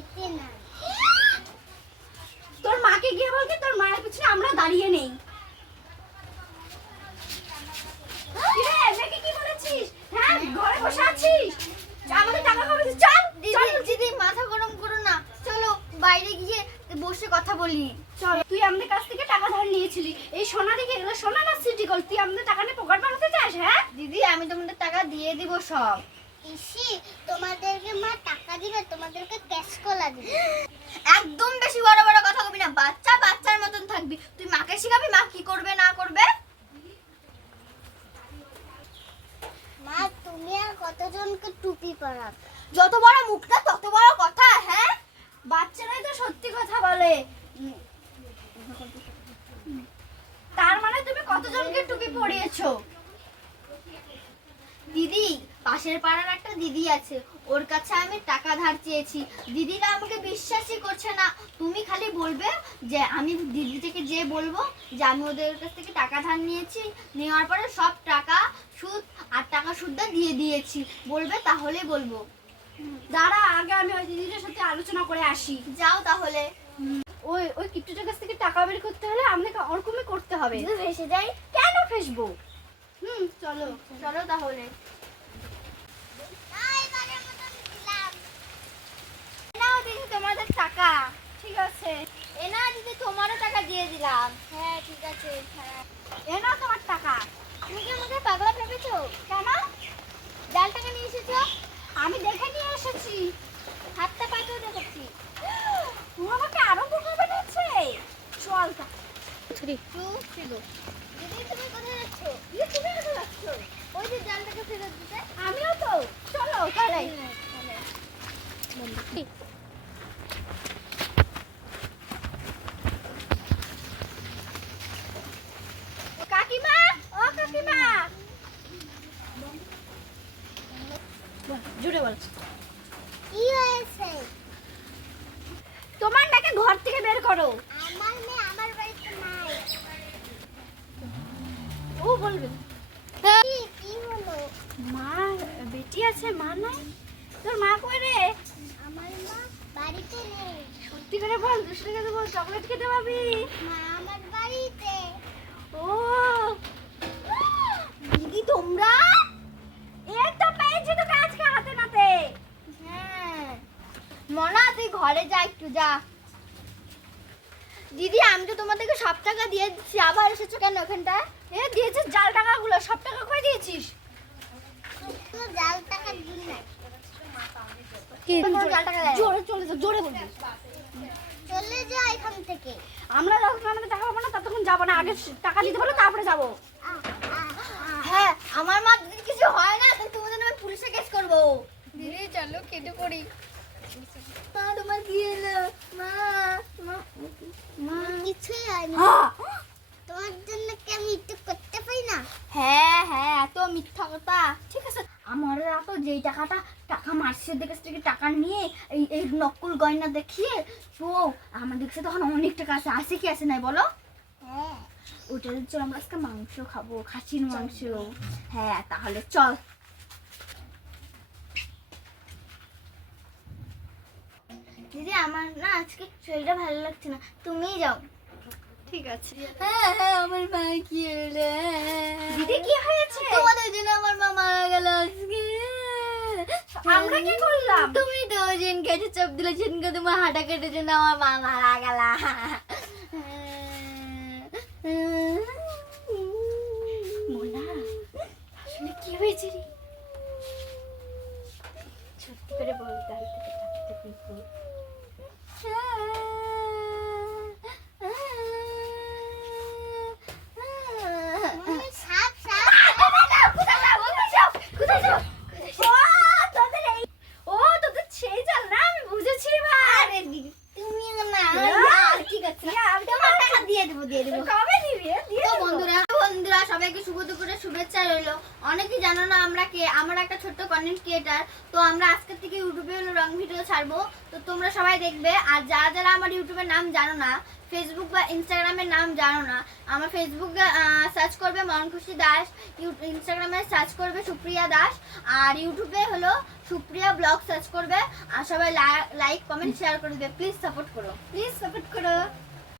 বাড়িতে না। তোর মাকে গিয়ে বলকে তোর মায়ের পিছনে আমরা দাঁড়িয়ে নেই। কিরে মেয়েকে কি বলেছিস? হ্যাঁ ঘরে বসে আছিস, আমাদের টাকা খাবে। চল দিদি মাথা গরম করো না, চলো বাইরে গিয়ে বসে কথা বলি। চল। তুই আমাদের কাছ থেকে টাকা ধার নিয়েছিলি, এই সোনা দিকে এগুলো সোনা না সিটি গোল্ড, তুই আমাদের টাকা নিয়ে পকেট মারতে চাস? হ্যাঁ দিদি আমি তোমাদের টাকা দিয়ে দিব সব। ইসি তোমাদেরকে মা টাকা দিবে, তোমাদেরকে ক্যাশ কলা দিবে। একদম বেশি বড় বড় কথা কবি না, বাচ্চা বাচ্চার মতন থাকবি। তুই মাকে শিখাবি মা কি করবে না করবে। মা তুমি আর কতজনকে টুপি পরাবে? যত বড় মুখটা তত বড় কথা। হ্যাঁ বাচ্চারাই তো সত্যি কথা বলে। তার মানে তুমি কতজনকে টুপি পরিয়েছো? দিদি পাশের পাড়ার একটা দিদি আছে, ওর কাছে আমি টাকা ধার চেয়েছি। দিদিরা আমাকে বিশ্বাসই করছে না। তুমি খালি বলবে যে আমি দিদিটাকে যে বলবো যে আমি ওদের কাছ থেকে টাকা ধার নিয়েছি, নেওয়ার পরে সব টাকা সুদ আর টাকা সুদটা দিয়ে দিয়েছি, বলবে তাহলে বলবো। দাঁড়া আগে আমি ওই দিদিটার সাথে আলোচনা করে আসি। যাও তাহলে। ওই ওই কিট্টুটার কাছ থেকে টাকা বের করতে হলে আমাকে ওরকমই করতে হবে। যদি ভেসে যাই? কেন ফেসবো? চলো চলো তাহলে। এবারের মতন দিলাম। নাও দিদি তোমাদের টাকা। ঠিক আছে, এ না দিদি তোমারও টাকা দিয়ে দিলাম। হ্যাঁ ঠিক আছে। হ্যাঁ এ নাও তোমার টাকা। তুমি কি আমাকে পাগলা ভেবেছো? কেন? ডাল টাকা নিয়ে এসেছো? আমি দেখে নিয়ে এসেছি। হাতটা পাতেও দেখাচ্ছি। ও আমাকে আরো বোকা বানাচ্ছে। চল চুপ ছিল। দিদি তুমি কোথায় যাচ্ছ? তুমি কোথায় যাচ্ছ? ওই যে জালটাকে ফেরত দিতে। আমিও তো। চলো তাহলে। কাকিমা, ও কাকিমা, জুড়ে বল। কি হয়েছে? তোমার মেয়েকে ঘর থেকে বের করো। আমার মেয়ে আমার বাড়িতে নাই। ও বলবে কি হলো? মা বেটি আছে, মা নাই। তোর মা কই রে? আমার মা বাড়িতে নেই। সত্যি করে বল, দুষ্টু করে বল, চকলেট খেতে পাবি। মা আমার বাড়িতে। ও দিদি তোমরা এই তো পেয়েছি তোকে আজকে হাতে নাতে। হ্যাঁ মনা তুই ঘরে যা, একটু যা। দিদি আমি তো তোমাদেরকে সব টাকা দিয়ে দিচ্ছি, আবার এসেছো কেন ওখানটায়? এ দিয়েছিস জাল টাকাগুলো, সব টাকা কই দিয়েছিস? তো জাল টাকা দিন না। কি জাল টাকা দেয়? জোরে চলে যা, জোরে বলবি। চলে যা এখান থেকে। আমরা যখন আমাদের টাকা পাবো না ততক্ষণ যাবো না, আগে টাকা দিতে বলো তারপরে যাবো। হ্যাঁ আমার মা যদি কিছু হয় না তাহলে তোমাদের নামে পুলিশে কেস করবো। দিদি চলো কেটে পড়ি। মা তোমার কি হলো? মা মা মা কিছুই হয়নি। তোমার জন্য কি আমি একটু করতে পারি না? হ্যাঁ হ্যাঁ এত মিথ্যা কথা। ঠিক আছে, আমার তো যেই টাকা মার্সিদের কাছ থেকে টাকা নিয়ে এই এই নকল গয়না দেখিয়ে তো আমাদের কাছে তখন অনেক টাকা আছে কি আছে নাই বলো? হ্যাঁ ওটার জন্য আমরা আজকে মাংস খাবো, খাসির মাংস। হ্যাঁ তাহলে চল। দিদি আমার না আজকে শরীরটা ভালো লাগছে না, তুমিই যাও। ঠিক আছে। হ্যাঁ হ্যাঁ আমার মা কি হলো? দিদি কি হয়েছে? তোমাদের জন্য আমার মা মারা গেল আজকে। আমরা কি করলাম? তুমি তো ওই দিন কেটে চাপ দিলে, সেদিনকে তোমার হাঁটা কেটের জন্য আমার মা মারা গেল। মোনা আসলে কি হয়েছে রে? সত্যি করে বল, গাড়ি থেকে ডাকতে পিপু। সাপ সাপ। তোদের সেই জাল না, আমি বুঝেছি এবার। তুমি না ঠিক আছে, আমি তোমার টাকা দিয়ে দেবো। কবে দিবি? তো বন্ধুরা সবাইকে শুভ দুপুরের শুভেচ্ছা রইলো। অনেকেই জানো না আমরা কে। আমরা একটা ছোট্ট কন্টেন্ট ক্রিয়েটার। তো আমরা আজকের থেকে ইউটিউবে রং ভিডিও ছাড়বো, তো তোমরা সবাই দেখবে। আর যারা যারা আমার ইউটিউবের নাম জানো না, ফেসবুক বা ইনস্টাগ্রামের নাম জানো না, আমার ফেসবুকে সার্চ করবে মন খুশি দাস, ইনস্টাগ্রামে সার্চ করবে সুপ্রিয়া দাস, আর ইউটিউবে হলো সুপ্রিয়া ব্লগ সার্চ করবে। আর সবাই লাইক কমেন্ট শেয়ার করে দেবে, প্লিজ সাপোর্ট করো।